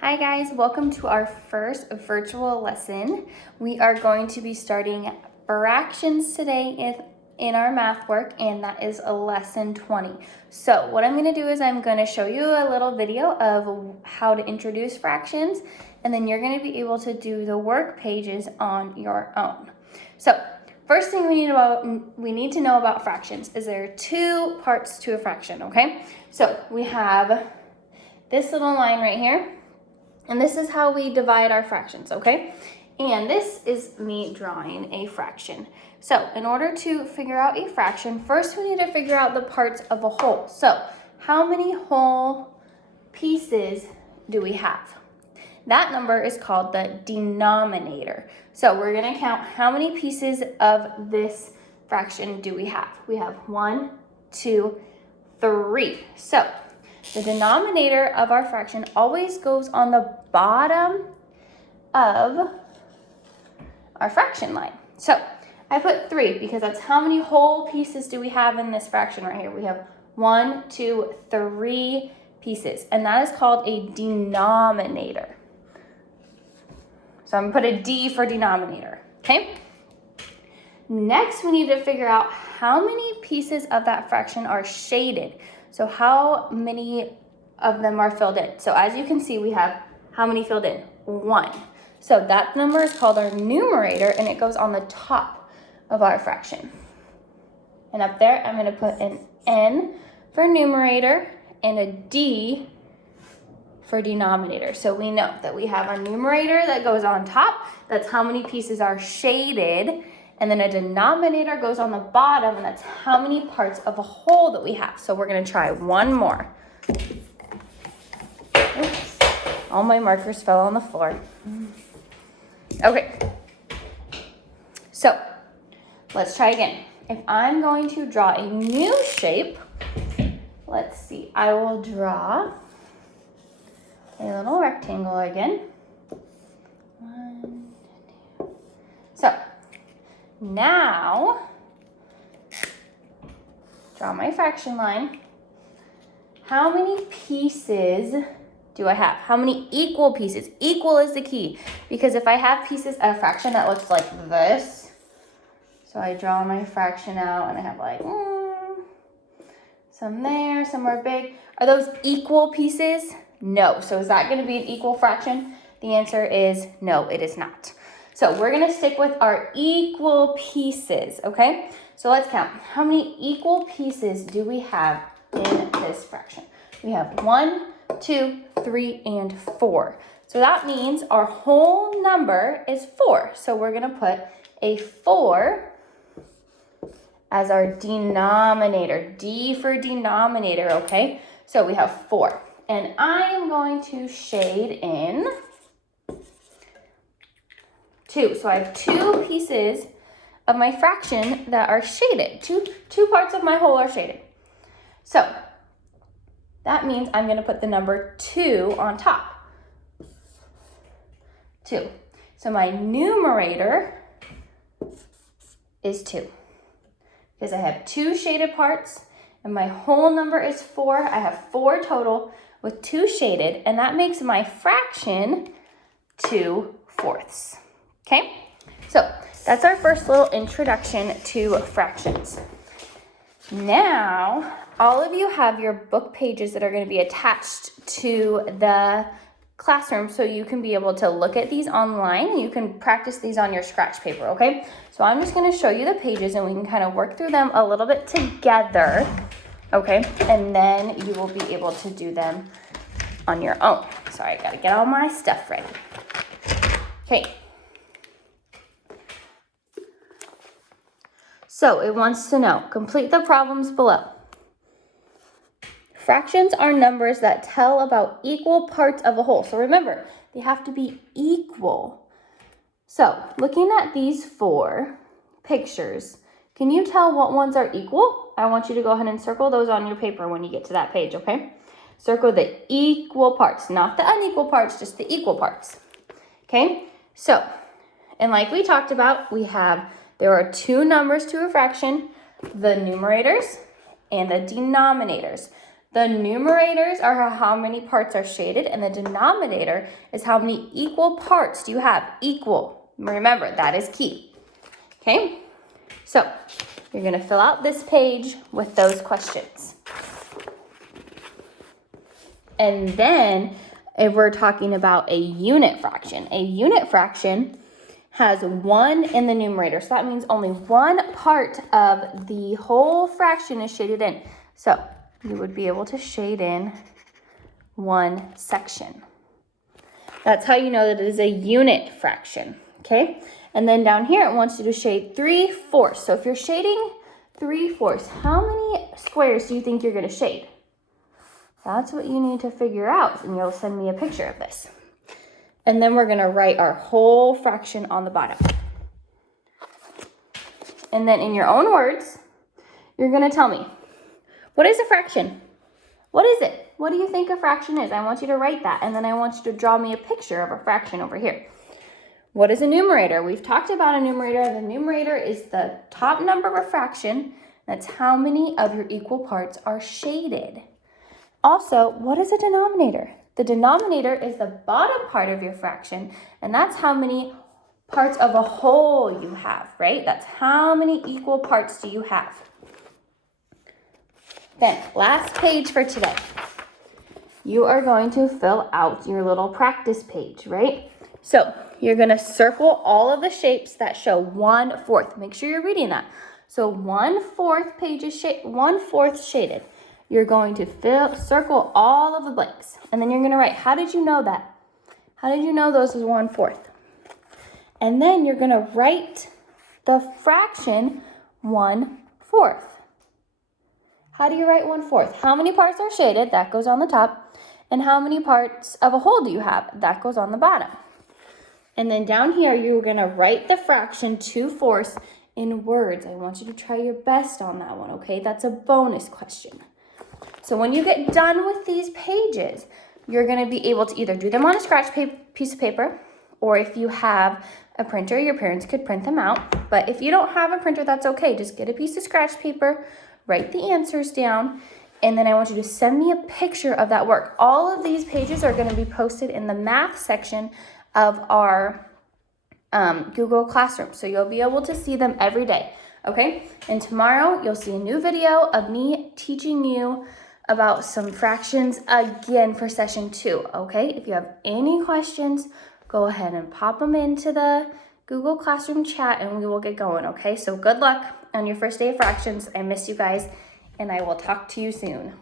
Hi guys, welcome to our first virtual lesson. We are going to be starting fractions today in our math work, and that is lesson 20. So what I'm going to do is I'm going to show you a little video of how to introduce fractions, and then you're going to be able to do the work pages on your own. So first thing we need to know about fractions is there are two parts to a fraction, okay? So we have this little line right here. And this is how we divide our fractions, okay? And this is me drawing a fraction. So in order to figure out a fraction, first we need to figure out the parts of a whole. So how many whole pieces do we have? That number is called the denominator. So we're gonna count how many pieces of this fraction do we have. We have 1, 2, 3. So the denominator of our fraction always goes on the bottom of our fraction line. So I put 3 because that's how many whole pieces do we have in this fraction right here. We have 1, 2, 3 pieces, and that is called a denominator. So I'm gonna put a D for denominator, okay? Next, we need to figure out how many pieces of that fraction are shaded. So how many of them are filled in? So as you can see, we have how many filled in? 1. So that number is called our numerator, and it goes on the top of our fraction. And up there, I'm gonna put an N for numerator and a D for denominator. So we know that we have our numerator that goes on top. That's how many pieces are shaded. And then a denominator goes on the bottom, and that's how many parts of a whole that we have. So we're gonna try one more. Oops, all my markers fell on the floor. Okay, so let's try again. If I'm going to draw a new shape, let's see, I will draw a little rectangle again. 1, 2. So now, draw my fraction line. How many pieces do I have? How many equal pieces? Equal is the key, because if I have pieces of a fraction that looks like this, so I draw my fraction out and I have like some there, some are big. Are those equal pieces? No. So is that going to be an equal fraction? The answer is no, it is not. So we're gonna stick with our equal pieces, okay? So let's count. How many equal pieces do we have in this fraction? We have 1, 2, 3, and 4. So that means our whole number is 4. So we're gonna put a 4 as our denominator, D for denominator, okay? So we have 4. And I am going to shade in 2. So I have 2 pieces of my fraction that are shaded. Two parts of my whole are shaded. So that means I'm going to put the number 2 on top. 2. So my numerator is 2. Because I have 2 shaded parts and my whole number is 4. I have 4 total with 2 shaded, and that makes my fraction 2/4. Okay, so that's our first little introduction to fractions. Now, all of you have your book pages that are going to be attached to the classroom, so you can be able to look at these online. You can practice these on your scratch paper, okay? So I'm just going to show you the pages, and we can kind of work through them a little bit together, okay? And then you will be able to do them on your own. Sorry, I got to get all my stuff ready. Okay. So it wants to know, complete the problems below. Fractions are numbers that tell about equal parts of a whole. So remember, they have to be equal. So looking at these 4 pictures, can you tell what ones are equal? I want you to go ahead and circle those on your paper when you get to that page, okay? Circle the equal parts, not the unequal parts, just the equal parts. Okay, so, and like we talked about, there are 2 numbers to a fraction, the numerators and the denominators. The numerators are how many parts are shaded, and the denominator is how many equal parts do you have. Equal. Remember, that is key. Okay? So, you're going to fill out this page with those questions. And then, if we're talking about a unit fraction has 1 in the numerator. So that means only one part of the whole fraction is shaded in. So you would be able to shade in one section. That's how you know that it is a unit fraction, okay? And then down here, it wants you to shade 3/4. So if you're shading 3/4, how many squares do you think you're gonna shade? That's what you need to figure out, and you'll send me a picture of this. And then we're gonna write our whole fraction on the bottom. And then in your own words, you're gonna tell me, what is a fraction? What is it? What do you think a fraction is? I want you to write that, and then I want you to draw me a picture of a fraction over here. What is a numerator? We've talked about a numerator. The numerator is the top number of a fraction. That's how many of your equal parts are shaded. Also, what is a denominator? The denominator is the bottom part of your fraction, and that's how many parts of a whole you have, right? That's how many equal parts do you have. Then, last page for today. You are going to fill out your little practice page, right? So, you're going to circle all of the shapes that show 1/4. Make sure you're reading that. So, 1/4 page is 1/4 shaded. You're going to circle all of the blanks. And then you're going to write, how did you know that? How did you know those was 1/4? And then you're going to write the fraction 1/4. How do you write 1/4? How many parts are shaded? That goes on the top. And how many parts of a whole do you have? That goes on the bottom. And then down here, you're going to write the fraction 2/4 in words. I want you to try your best on that one, okay? That's a bonus question. So when you get done with these pages, you're going to be able to either do them on a scratch piece of paper, or if you have a printer, your parents could print them out. But if you don't have a printer, that's okay. Just get a piece of scratch paper, write the answers down, and then I want you to send me a picture of that work. All of these pages are going to be posted in the math section of our Google Classroom. So you'll be able to see them every day, okay? And tomorrow, you'll see a new video of me teaching you about some fractions again for session 2, okay? If you have any questions, go ahead and pop them into the Google Classroom chat and we will get going, okay? So good luck on your first day of fractions. I miss you guys, and I will talk to you soon.